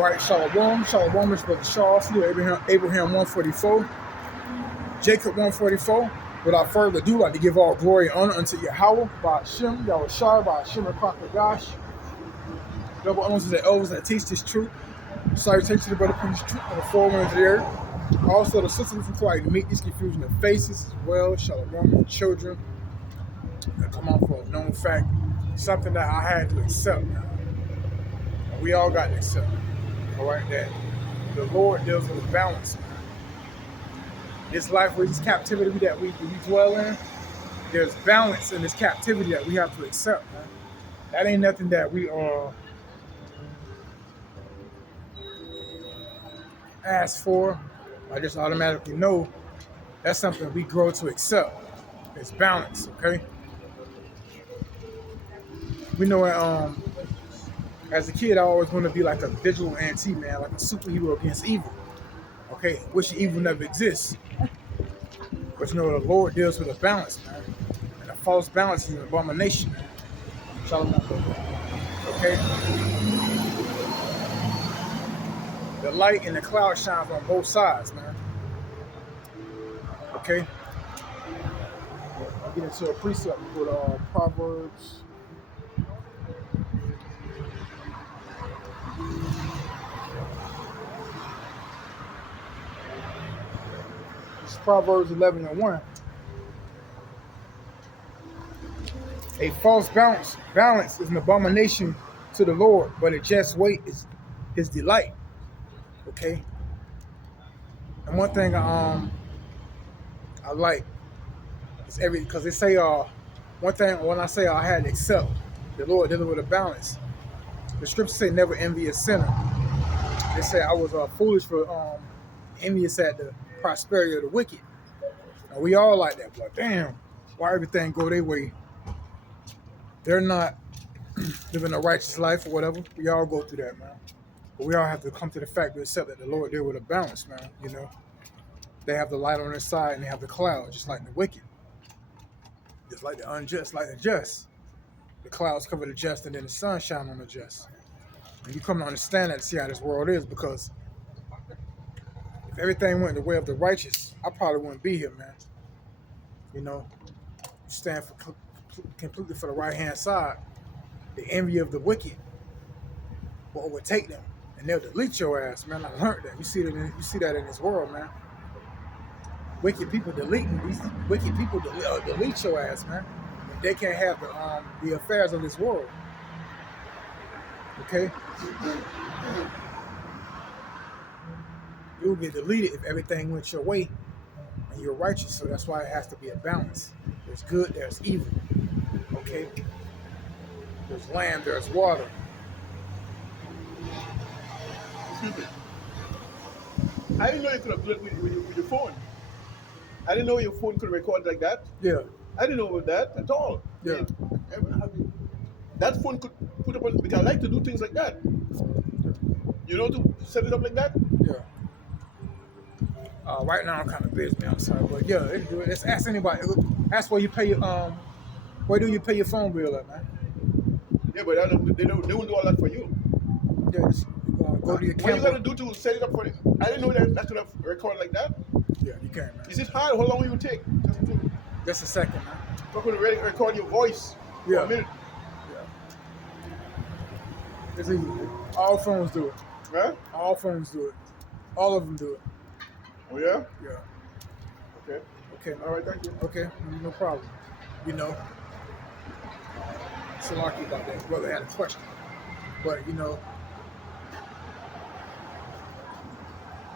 All right, Shalom. Shalom is Brother Charles here, Abraham 144, Jacob 144. Without further ado, I'd like to give all glory and honor unto Yahweh, by Hashem, Yahushua, by Hashem, and Gosh. Double honors to the elders that teach this truth. Salutations to the brother preach truth on the four winds of the earth. Also, the sisters required to meet this confusion of faces as well. Shalom and children that come out for a known fact. Something that I had to accept now. And we all got to accept. All right, that the Lord deals with a balance. This life, with this captivity that we dwell in, there's balance in this captivity that we have to accept, man. That ain't nothing that we ask for. I just automatically know that's something we grow to accept. It's balance, okay? We know as a kid, I always want to be like a vigilante, man, like a superhero against evil. Okay, wish evil never exists. But you know, the Lord deals with a balance, man. And a false balance is an abomination. Shalom. Okay? The light and the cloud shines on both sides, man. Okay? I'll get into a precept for Proverbs. It's Proverbs 11:1. A false balance is an abomination to the Lord, but a just weight is his delight. Okay? And one thing I like is because they say one thing when I say I had to accept the Lord dealing with a balance. The scriptures say never envy a sinner. They say I was foolish for envious at the prosperity of the wicked. And we all like that, but damn, why everything go their way? They're not living a righteous life or whatever. We all go through that, man. But we all have to come to the fact to accept that the Lord deal with a balance, man. You know, they have the light on their side and they have the cloud, just like the wicked, just like the unjust, like the just. The clouds cover the just, and then the sun shine on the just. And you come to understand that to see how this world is, because if everything went the way of the righteous, I probably wouldn't be here, man. You know, you stand for completely for the right-hand side. The envy of the wicked will overtake them, and they'll delete your ass, man. I learned that. You see that in this world, man. Wicked people deleting these wicked people delete your ass, man. They can't have the affairs of this world. Okay, you'll get deleted if everything went your way and you're righteous. So that's why it has to be a balance. There's good, there's evil. Okay, there's land, there's water. I didn't know you could have done it with your phone. I didn't know your phone could record like that. Yeah. I didn't know about that at all. Yeah. That phone could put up on, because I like to do things like that. You know, to set it up like that? Yeah. Right now I'm kind of busy, man. I'm sorry, but yeah, they can do it. Let's ask anybody. Ask where you pay your where do you pay your phone bill at, man? Yeah, but they won't do all that for you. Yeah, just go to your camera. What you gotta do to set it up for it? I didn't know that could have record like that. Yeah, you can, man. Is it hard? How long will you take? Just a second, man. I'm gonna record your voice for a minute. Yeah. It's easy. All phones do it. Huh? All phones do it. All of them do it. Oh yeah? Yeah. Okay. Okay. All right, thank you. Okay, no problem. You know, so lucky about that. Brother had a question, but you know,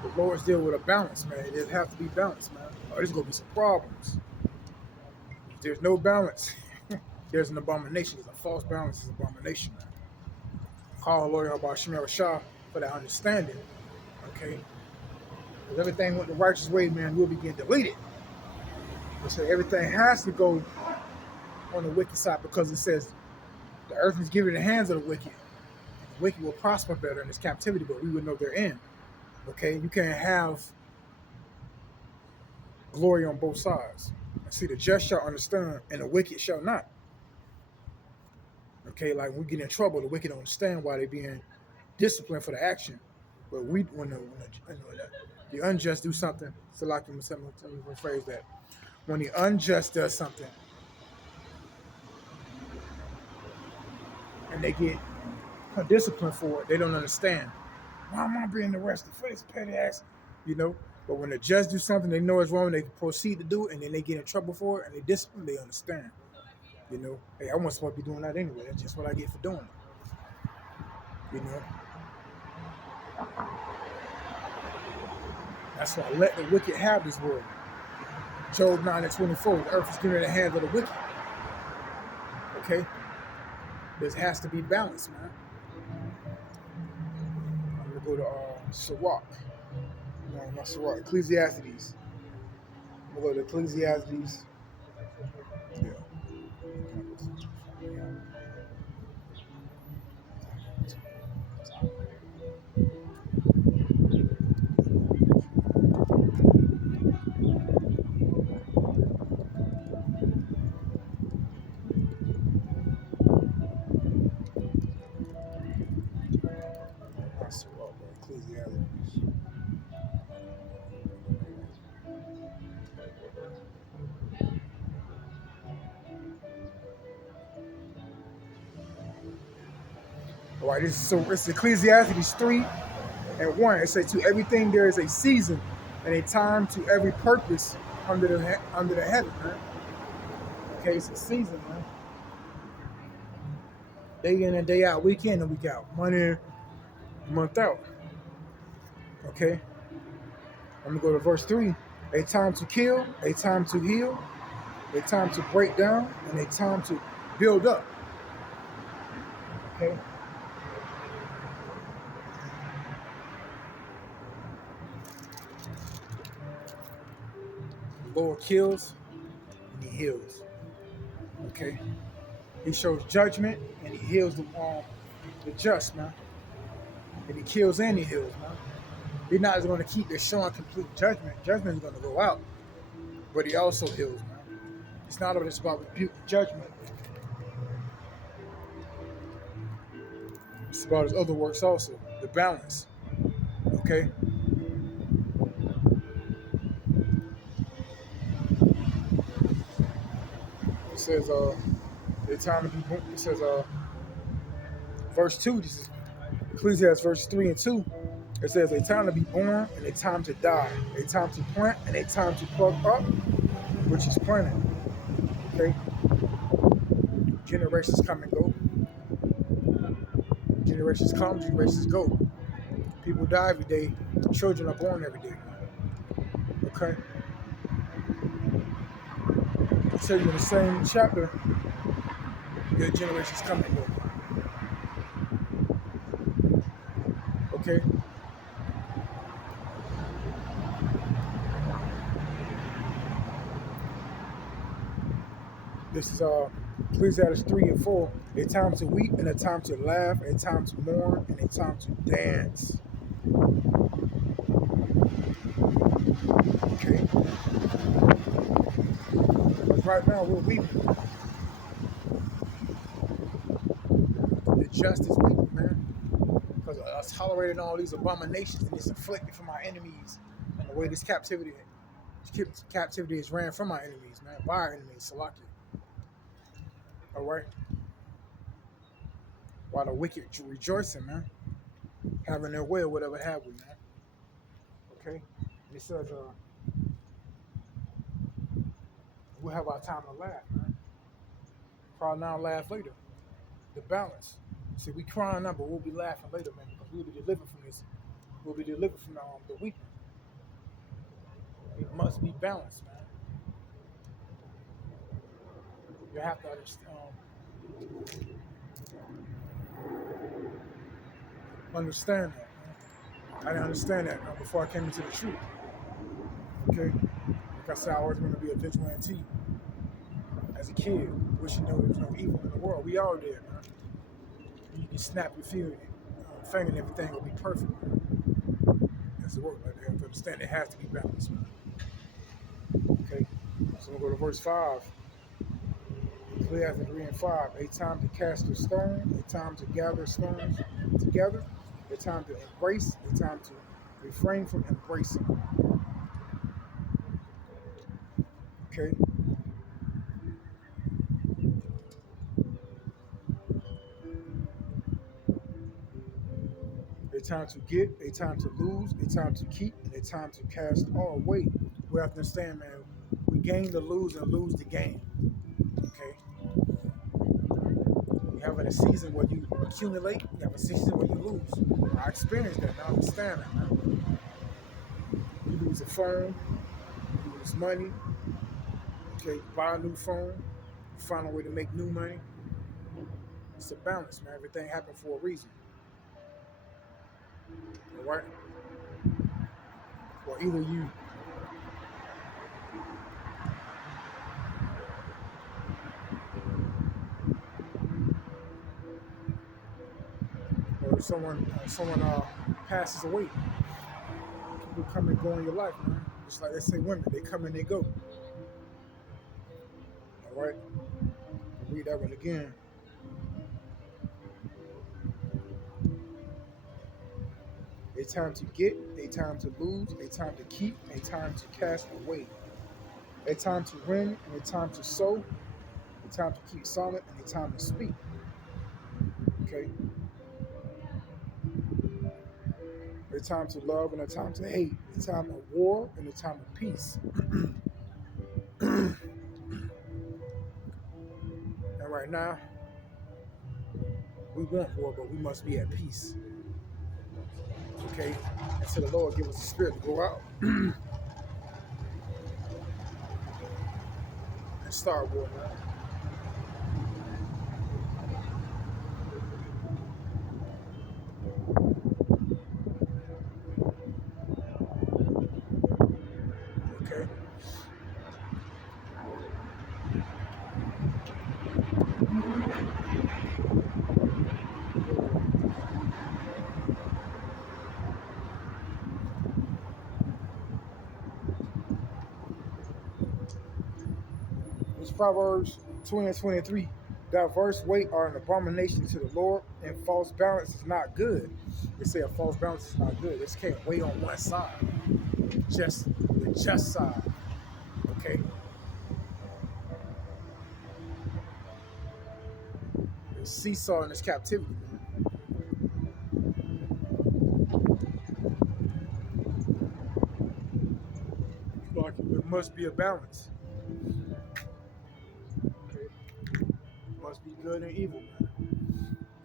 the Lord's deal with a balance, man. It have to be balanced, man. Or there's gonna be some problems. If there's no balance, there's an abomination. There's a false balance. Is an abomination, man. Call a lawyer about Shemel Shah for that understanding. Okay. If everything went the righteous way, man, we'll be getting deleted. So everything has to go on the wicked side, because it says the earth is given in the hands of the wicked. The wicked will prosper better in this captivity, but we would know their end. Okay, you can't have glory on both sides. See, the just shall understand, and the wicked shall not. Okay, like we get in trouble, the wicked don't understand why they're being disciplined for the action. But the unjust do something, so like let me rephrase that. When the unjust does something and they get disciplined for it, they don't understand. Why am I being arrested for this petty ass? You know. But when the just do something they know is wrong, they proceed to do it, and then they get in trouble for it, and they discipline, they understand. You know, hey, I wasn't supposed to be doing that anyway. That's just what I get for doing it. You know. That's why let the wicked have this world. Job 9:24, the earth is given in the hands of the wicked. Okay? There has to be balance, man. I'm going to go to Sirach. No, not Sirach. Ecclesiastes. I'm going to go to Ecclesiastes. Yeah. Not Sirach, but Ecclesiastes. All right, it's Ecclesiastes 3:1. It says, to everything there is a season and a time to every purpose under the heaven, man. Okay, it's a season, man. Day in and day out, week in and week out, month in, month out. Okay, I'm gonna go to verse 3. A time to kill, a time to heal, a time to break down, and a time to build up. Okay. The Lord kills and he heals. Okay. He shows judgment and he heals the just, man. And he kills and he heals, man. He's not going to keep this showing complete judgment. Judgment is going to go out. But he also heals, man. It's not always about rebuke judgment. It's about his other works also. The balance. Okay? It says, the time to be born. It says, verse 2, this is Ecclesiastes verse 3 and 2. It says, a time to be born and a time to die. A time to plant and a time to pluck up, which is planted. Okay? Generations come and go. Generations come, generations go. People die every day. Children are born every day. Okay? I tell you in the same chapter, your generations come and go. Okay? This is Ecclesiastes 3 and 4. A time to weep and a time to laugh, a time to mourn and a time to dance. Okay? Because right now we're weeping. The justice weeping, man. Because us tolerating all these abominations and it's inflicted from our enemies. And the way this captivity is ran from our enemies, man. By our enemies, Salakia. Alright? While the wicked rejoicing, man. Having their way or whatever have we, man. Okay? And it says, we'll have our time to laugh, man. Cry now, laugh later. The balance. See, we crying now, but we'll be laughing later, man, because we'll be delivered from this. We'll be delivered from the weeping. It must be balanced, man. You have to understand that. I didn't understand that before I came into the truth. Okay? Like I said, I always wanted to be a vigilante as a kid, wishing there was no evil in the world. We all did, man. You can snap your finger and everything will be perfect, man. That's the word. Like, they have to understand it has to be balanced, man. Okay? So we'll go to verse 5. Ecclesiastes 3 and 5. A time to cast a stone, a time to gather stones together, It's time to embrace. It's time to refrain from embracing. Okay? A time to get, a time to lose, a time to keep, and a time to cast all weight. We have to understand, man, we gain to lose and lose the gain. Okay? You have a season where you accumulate, you have a season where you lose. I experienced that, and I understand that, man. You lose a phone, you lose money, okay, you buy a new phone, you find a way to make new money. It's a balance, man. Everything happened for a reason. All right? Or either you or someone passes away. People come and go in your life, man. Just like they say women, they come and they go. All right? I'll read that one again. A time to get, a time to lose, a time to keep, a time to cast away. A time to win and a time to sow, a time to keep silent and a time to speak. Okay? A time to love and a time to hate. A time of war and a time of peace. And right now, we want war, but we must be at peace. Okay? Until the Lord give us the spirit to go out and start war, man. Okay? It's Proverbs 20 and 23. Diverse weight are an abomination to the Lord, and false balance is not good. They say a false balance is not good. This can't weigh on one side, just the just side. Okay? There's seesaw in this captivity, man. Like there must be a balance. Okay? It must be good and evil, man.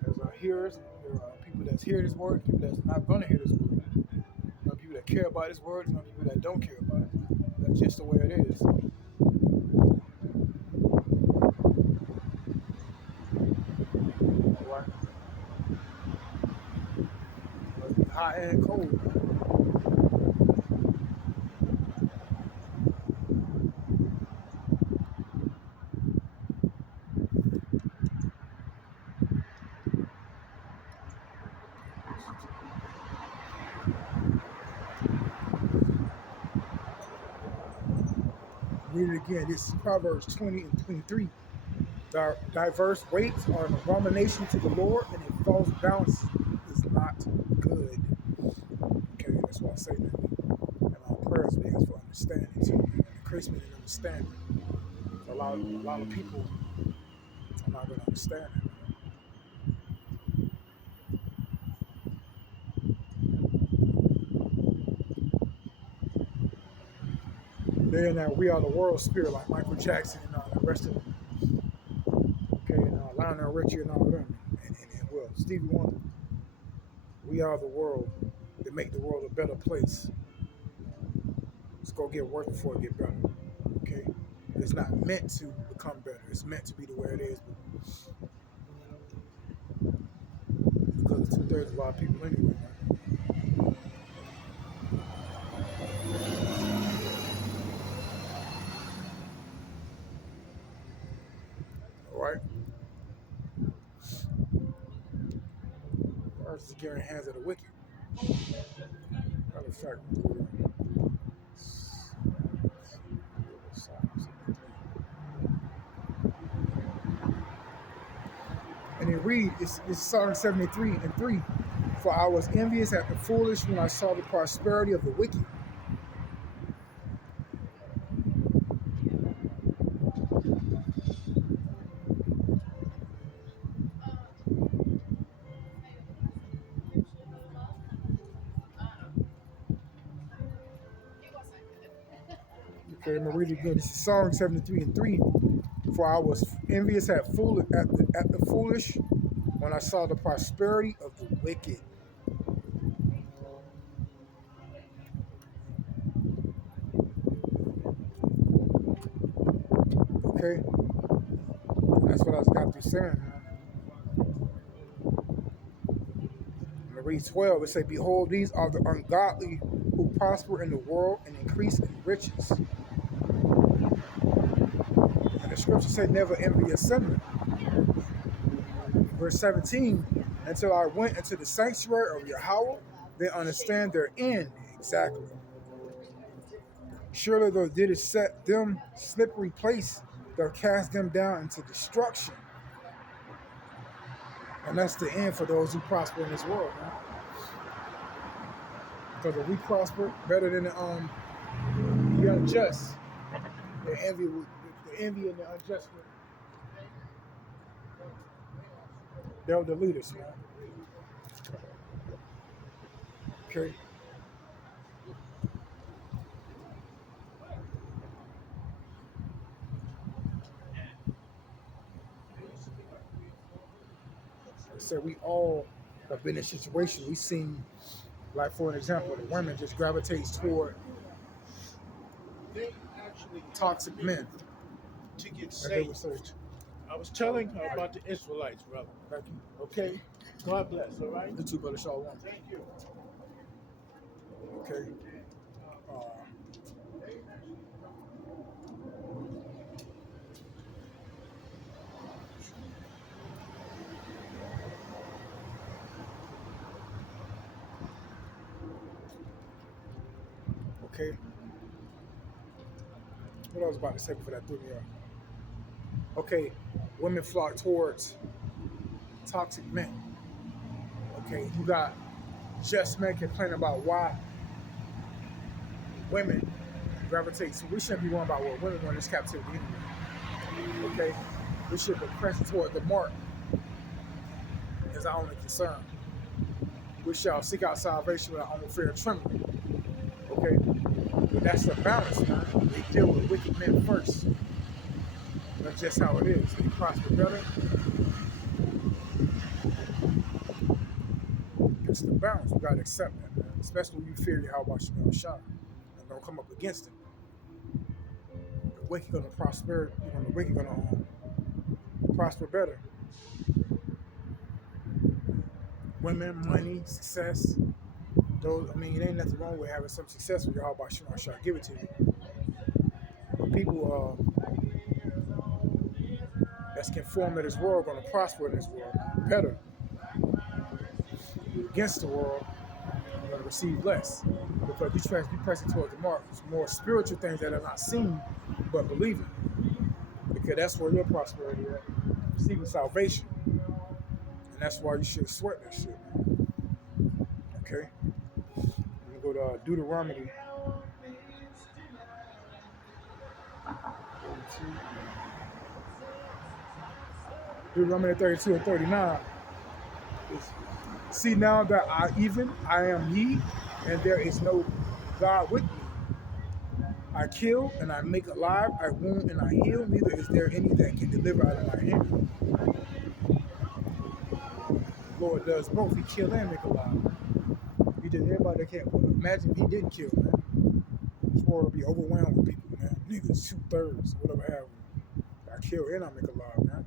There's our hearers, there are people that hear this word, people that's not gonna hear this word. There are people that care about this word, and there are people that don't care about it. That's just the way it is. All right? It must be hot and cold, man. Read it again. This is Proverbs 20 and 23. Diverse weights are an abomination to the Lord, and a false balance is not good. Okay, that's why I say that. And our prayers we ask for understanding too, man. Increasement in understanding. A lot of people are not going to understand it. They're in that we are the world spirit, like Michael Jackson and all the rest of them. Okay, and Lionel Richie and all of them, and well, Stevie Wonder. We are the world to make the world a better place. Let's go get work before it get better. Okay, it's not meant to become better. It's meant to be the way it is. Because of 2/3 of our people anyway. Man. All right. Earth is given hands of the wicked. Matter of fact, and they read, it's Psalm 73 and 3. For I was envious at the foolish when I saw the prosperity of the wicked. Okay, I'm gonna read it again. This is Psalm 73 and 3. For I was envious at the foolish when I saw the prosperity of the wicked. Okay, that's what I got through saying. I'm gonna read 12. It say, "Behold, these are the ungodly who prosper in the world and increase in riches." And the scripture say, "Never envy a sinner." Verse 17. Until I went into the sanctuary of Yahweh, they understand their end exactly. Surely thou didst set them slippery place, thou cast them down into destruction. And that's the end for those who prosper in this world, man. Because if we prosper better than the unjust, the envy and the unjust, they'll delete us, man. Okay. So we all have been in situations we've seen, like for an example, the women just gravitates toward They actually toxic men. to get And they saved. were saved. I was telling her about the Israelites, brother. Thank you. Okay? God bless, all right? You too, brother Shalom. Thank you. Okay. Uh, okay. What I was about to say before that threw me off. Okay. Women flock towards toxic men. Okay. You got just men complaining about why women gravitate. So we shouldn't be worrying about what women want in this captivity anyway. Okay. We should be pressing toward the mark is our only concern. We shall seek out salvation with our own fear and trembling. Okay? But that's the balance, man. They deal with wicked men first. That's just how it is. They prosper better. It's the balance. We gotta accept that, man. Especially when you fear Yahweh Shemel Shah and don't come up against him. The wicked gonna prosper, the wicked gonna prosper better. Women, money, success. Those, I mean, it ain't nothing wrong with having some success with Yahweh Shemel Shah. Give it to you. But people that's conformed to this world gonna prosper in this world better. Against the world, you're gonna receive less because you press it towards the mark. It's more spiritual things that are not seen but believing, because that's where your prosperity is at. Receiving salvation, and that's why you should sweat that shit. Okay, I'm gonna go to Deuteronomy. Deuteronomy 32 and 39. See now that I am he, and there is no God with me. I kill and I make alive, I wound and I heal, neither is there any that can deliver out of my hand. The Lord does both, he kill and make alive. He did everybody that can't. Imagine if he didn't kill, man. This world would be overwhelmed with people, man. Niggas 2/3, whatever have you. I kill and I make alive, man.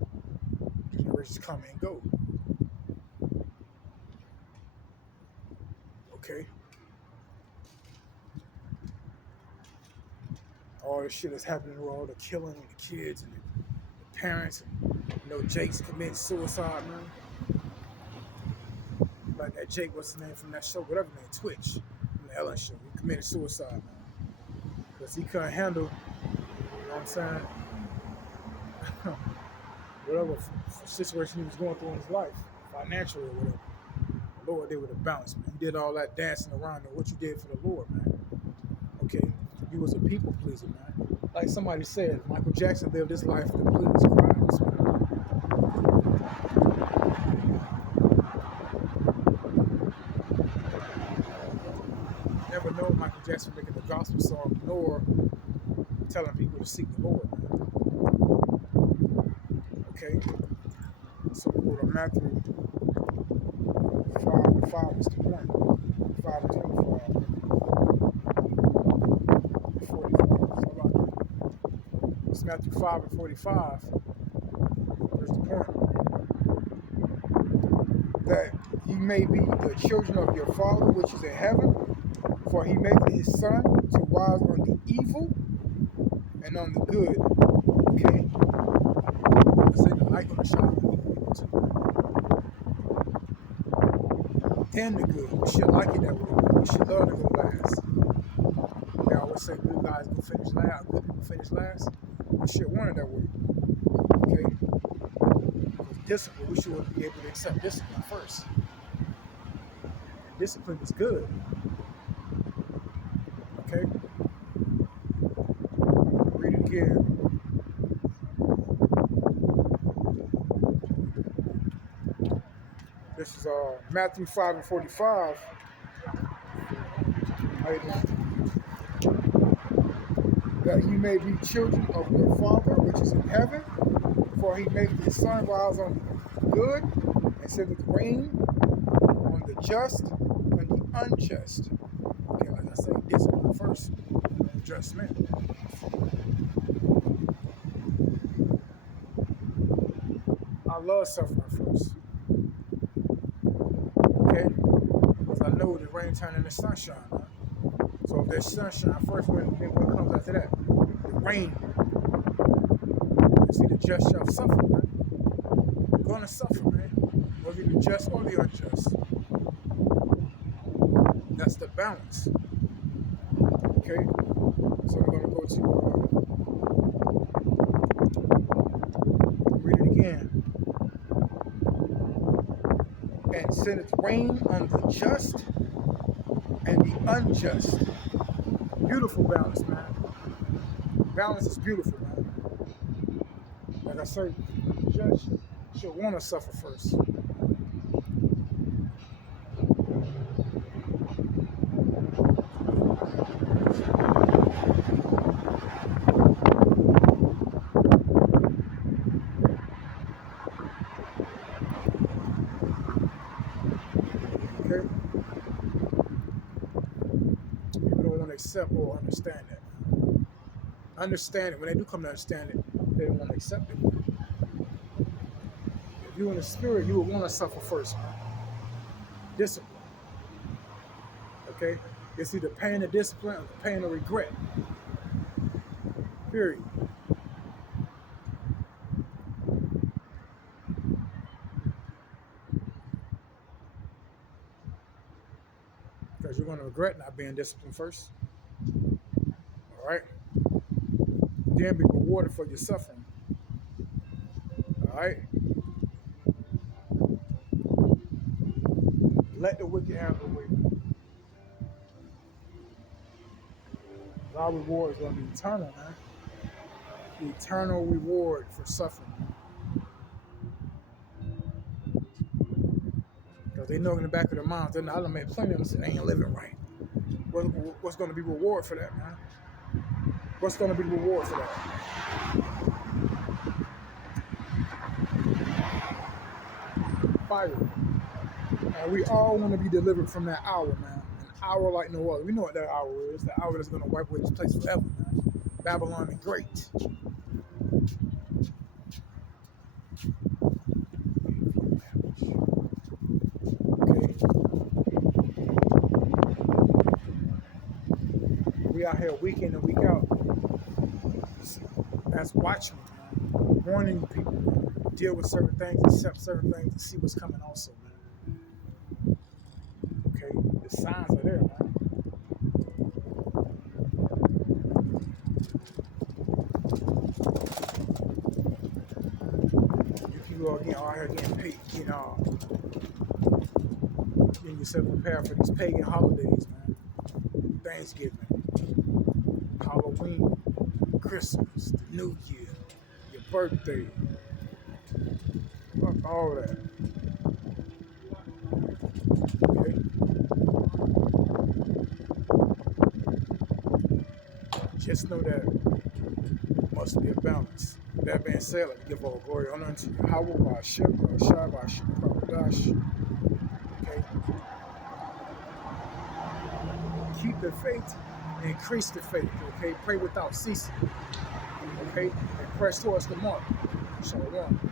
Generations come and go. Okay. All this shit that's happening in the world, the killing of the kids and the parents, and Jake's committing suicide, man. Like that Jake, what's his name from that show, whatever name, Twitch, from the Ellen show. He committed suicide, man. Because he couldn't handle, you know what I'm saying? whatever situation he was going through in his life, financially or whatever. The Lord did with a bounce, man. You did all that dancing around and what you did for the Lord, man. Okay, you was a people pleaser, man. Like somebody said, Michael Jackson lived his life to please Christ, man. Never know Michael Jackson making a gospel song nor telling people to seek the Lord, man. Okay, so we go to Matthew 5 is the point. 5 and 25. 45. It's Matthew 5 and 45. There's the point. That ye may be the children of your Father which is in heaven, for he maketh his sun to rise on the evil and on the good. Okay? I say the light gonna shine on the evil too. And the good. We should like it that way. We should love to go last. They always say good guys go finish last, good people finish last. We should want it that way. Okay? With discipline, we should be able to accept discipline first. Discipline is good. Okay? Read it again. This is Matthew 5 and 45. That you may be children of your Father which is in heaven, for he maketh his sun rise on the good, and sendeth rain on the just and the unjust. Okay, like I say, discipline first, and adjustment. I love suffering first. Okay? Because I know the rain turn into sunshine, man. So if there's sunshine first, what comes after that? The rain. You see, the just shall suffer, man. You're gonna suffer, man. Whether you're just or the unjust. That's the balance. Okay? So I'm gonna go to read it again. And sendeth rain on the just and the unjust. Beautiful balance, man. Balance is beautiful, man. Like I say, the judge should want to suffer first. Okay? People don't want to accept or understand that. Understand it. When they do come to understand it, they don't want to accept it. If you're in the spirit, you would want to suffer first, man. Discipline. Okay? It's either pain of discipline or pain of regret. Period. Because you're going to regret not being disciplined first. All right? Then be rewarded for your suffering. All right? Let the wicked have their way. Our reward is going to be eternal, man. The eternal reward for suffering. Because they know in the back of their minds, they're not, I done made plenty of them say they ain't living right. What's going to be reward for that, man? What's going to be the reward for that? Fire. And we all want to be delivered from that hour, man. An hour like no other. We know what that hour is. The hour that's going to wipe away this place forever, man. Babylon the Great. Okay. We out here week in and week out. As watchmen, man. Warning you people, man. Deal with certain things, accept certain things, and see what's coming also, man. Okay? The signs are there, man. You people are getting out here getting paid, getting yourself prepared for these pagan holidays, man. Thanksgiving, Halloween, Christmas, the New Year, your birthday. Fuck all that. Okay? Just know that must be a balance. That being said, let me give all glory honor unto Yahweh by Hashem, by Shai, by Hashem, okay? Keep the faith, increase the faith, okay? Pray without ceasing, okay? And press towards the mark. Shalom.